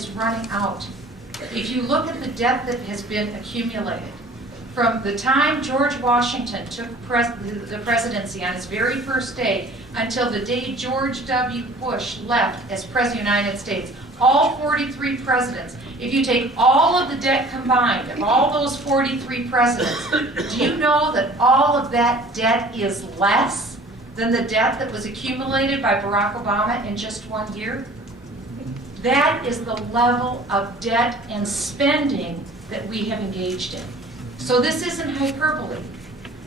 is running out. If you look at the debt that has been accumulated, from the time George Washington took the presidency on his very first day until the day George W. Bush left as President of the United States, all 43 presidents, if you take all of the debt combined of all those 43 presidents, do you know that all of that debt is less than the debt that was accumulated by Barack Obama in just 1 year? That is the level of debt and spending that we have engaged in. So this isn't hyperbole.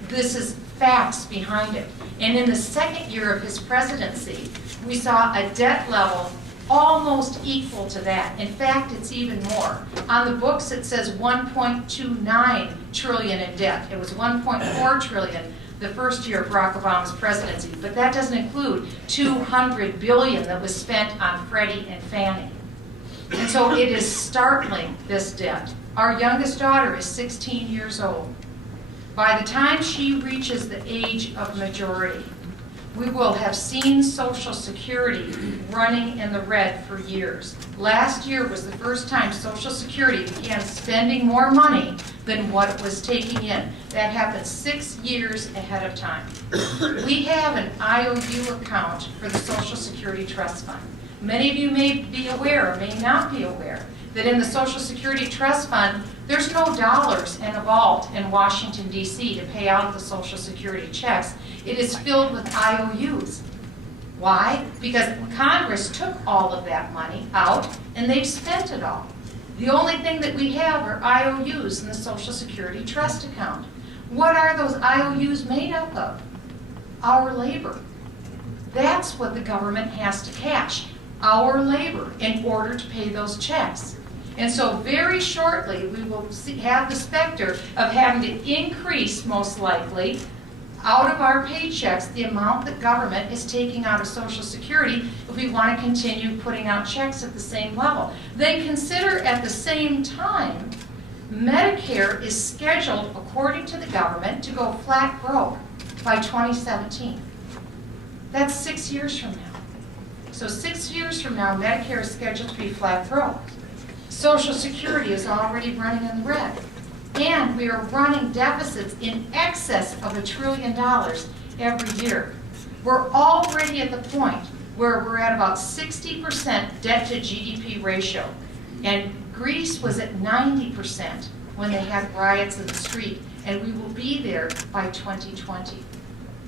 This is facts behind it. And in the second year of his presidency, we saw a debt level almost equal to that. In fact, it's even more. On the books, it says 1.29 trillion in debt. It was 1.4 trillion the first year of Barack Obama's presidency, but that doesn't include 200 billion that was spent on Freddie and Fannie. And so it is startling, this debt. Our youngest daughter is 16 years old. By the time she reaches the age of majority, we will have seen Social Security running in the red for years. Last year was the first time Social Security began spending more money than what it was taking in. That happened 6 years ahead of time. We have an IOU account for the Social Security Trust Fund. Many of you may be aware or may not be aware that in the Social Security Trust Fund, there's no dollars in a vault in Washington, D.C. to pay out the Social Security checks. It is filled with IOUs. Why? Because Congress took all of that money out and they've spent it all. The only thing that we have are IOUs in the Social Security Trust account. What are those IOUs made up of? Our labor. That's what the government has to cash. Our labor in order to pay those checks. And so very shortly we will have the specter of having to increase, most likely, out of our paychecks the amount that government is taking out of Social Security if we want to continue putting out checks at the same level. They consider at the same time Medicare is scheduled, according to the government, to go flat broke by 2017. That's 6 years from now. So 6 years from now, Medicare is scheduled to be flat broke. Social Security is already running in the red. And we are running deficits in excess of $1 trillion every year. We're already at the point where we're at about 60% debt to GDP ratio. And Greece was at 90% when they had riots in the street. And we will be there by 2020.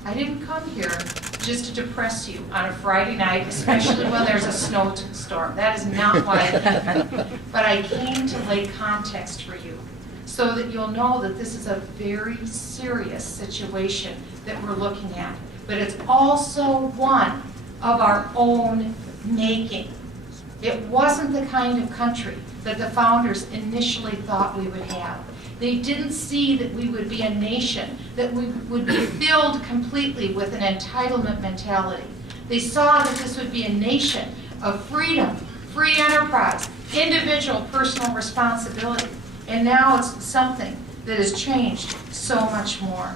I didn't come here just to depress you on a Friday night, especially when there's a snowstorm. That is not why I came. But I came to lay context for you so that you'll know that this is a very serious situation that we're looking at. But it's also one of our own making. It wasn't the kind of country that the founders initially thought we would have. They didn't see that we would be a nation that would be filled completely with an entitlement mentality. They saw that this would be a nation of freedom, free enterprise, individual personal responsibility. And now it's something that has changed so much more.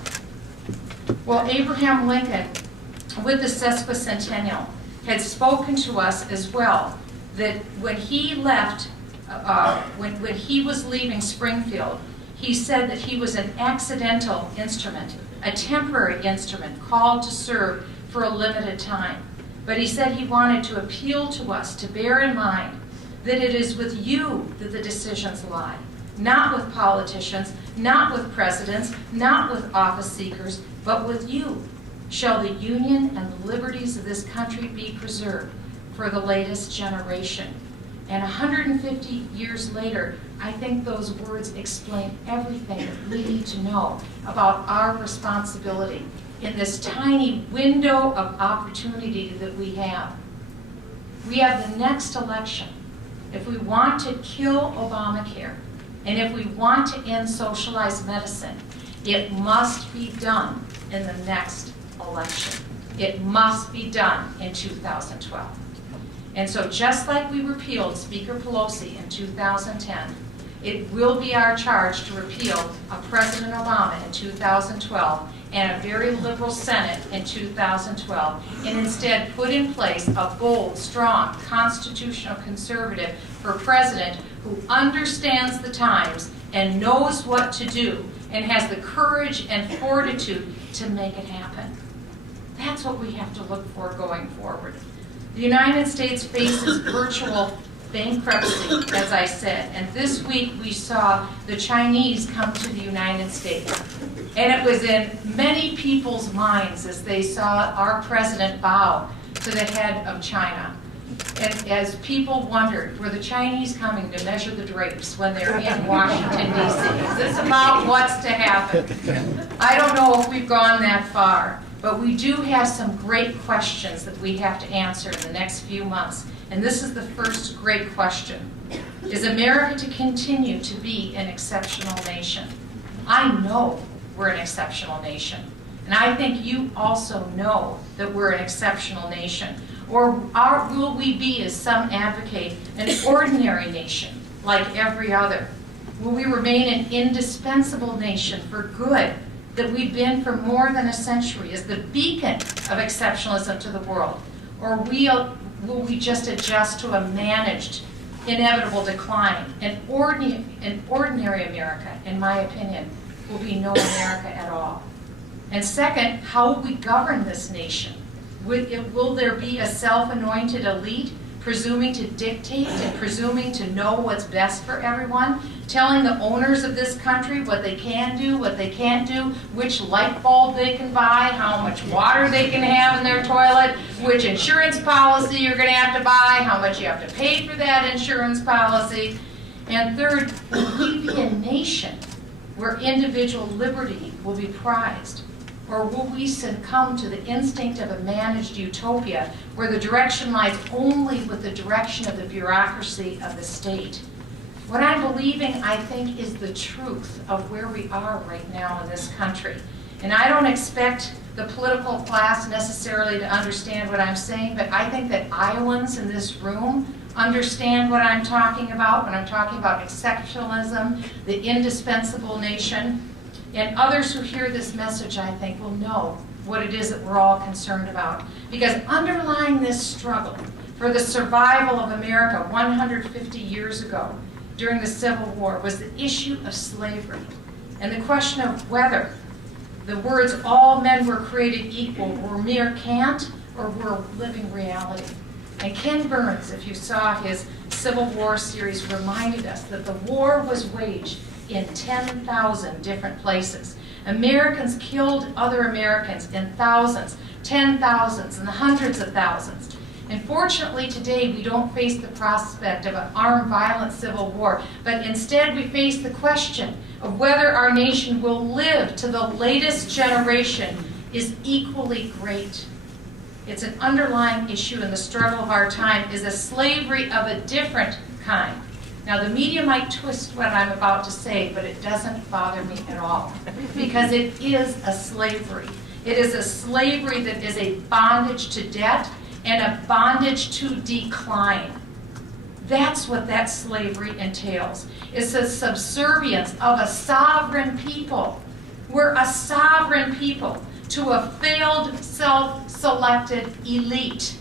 Well, Abraham Lincoln, with the sesquicentennial, had spoken to us as well that when he left, when he was leaving Springfield, he said that he was an accidental instrument, a temporary instrument called to serve for a limited time. But he said he wanted to appeal to us to bear in mind that it is with you that the decisions lie, not with politicians, not with presidents, not with office seekers, but with you. Shall the union and the liberties of this country be preserved for the latest generation? And 150 years later, I think those words explain everything that we need to know about our responsibility in this tiny window of opportunity that we have. We have the next election. If we want to kill Obamacare, and if we want to end socialized medicine, it must be done in the next election. It must be done in 2012. And so just like we repealed Speaker Pelosi in 2010, it will be our charge to repeal a President Obama in 2012 and a very liberal Senate in 2012, and instead put in place a bold, strong, constitutional, conservative for president who understands the times and knows what to do and has the courage and fortitude to make it happen. That's what we have to look for going forward. The United States faces virtual bankruptcy, as I said, and this week we saw the Chinese come to the United States. And it was in many people's minds as they saw our president bow to the head of China. And as people wondered, were the Chinese coming to measure the drapes when they're in Washington, D.C.? Is this about what's to happen? I don't know if we've gone that far, but we do have some great questions that we have to answer in the next few months. And this is the first great question. Is America to continue to be an exceptional nation? I know we're an exceptional nation. And I think you also know that we're an exceptional nation. Or will we be, as some advocate, an ordinary nation like every other? Will we remain an indispensable nation for good that we've been for more than a century as the beacon of exceptionalism to the world? Or will we just adjust to a managed, inevitable decline? An ordinary America, in my opinion, will be no America at all. And second, how will we govern this nation? Will there be a self-anointed elite presuming to dictate and presuming to know what's best for everyone, telling the owners of this country what they can do, what they can't do, which light bulb they can buy, how much water they can have in their toilet, which insurance policy you're going to have to buy, how much you have to pay for that insurance policy? And third, will we be a nation where individual liberty will be prized? Or will we succumb to the instinct of a managed utopia where the direction lies only with the direction of the bureaucracy of the state? What I'm believing, I think, is the truth of where we are right now in this country. And I don't expect the political class necessarily to understand what I'm saying, but I think that Iowans in this room understand what I'm talking about when I'm talking about exceptionalism, the indispensable nation. And others who hear this message, I think, will know what it is that we're all concerned about. Because underlying this struggle for the survival of America 150 years ago during the Civil War was the issue of slavery and the question of whether the words all men were created equal were mere cant or were living reality. And Ken Burns, if you saw his Civil War series, reminded us that the war was waged in 10,000 different places. Americans killed other Americans in thousands, 10,000s, and hundreds of thousands. And fortunately today we don't face the prospect of an armed violent civil war, but instead we face the question of whether our nation will live to the latest generation is equally great. It's an underlying issue in the struggle of our time, is a slavery of a different kind. Now, the media might twist what I'm about to say, but it doesn't bother me at all, because it is a slavery. It is a slavery that is a bondage to debt and a bondage to decline. That's what that slavery entails. It's a subservience of a sovereign people. We're a sovereign people to a failed, self-selected elite.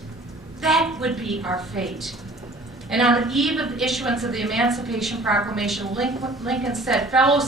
That would be our fate. And on the eve of the issuance of the Emancipation Proclamation, Lincoln said, "Fellow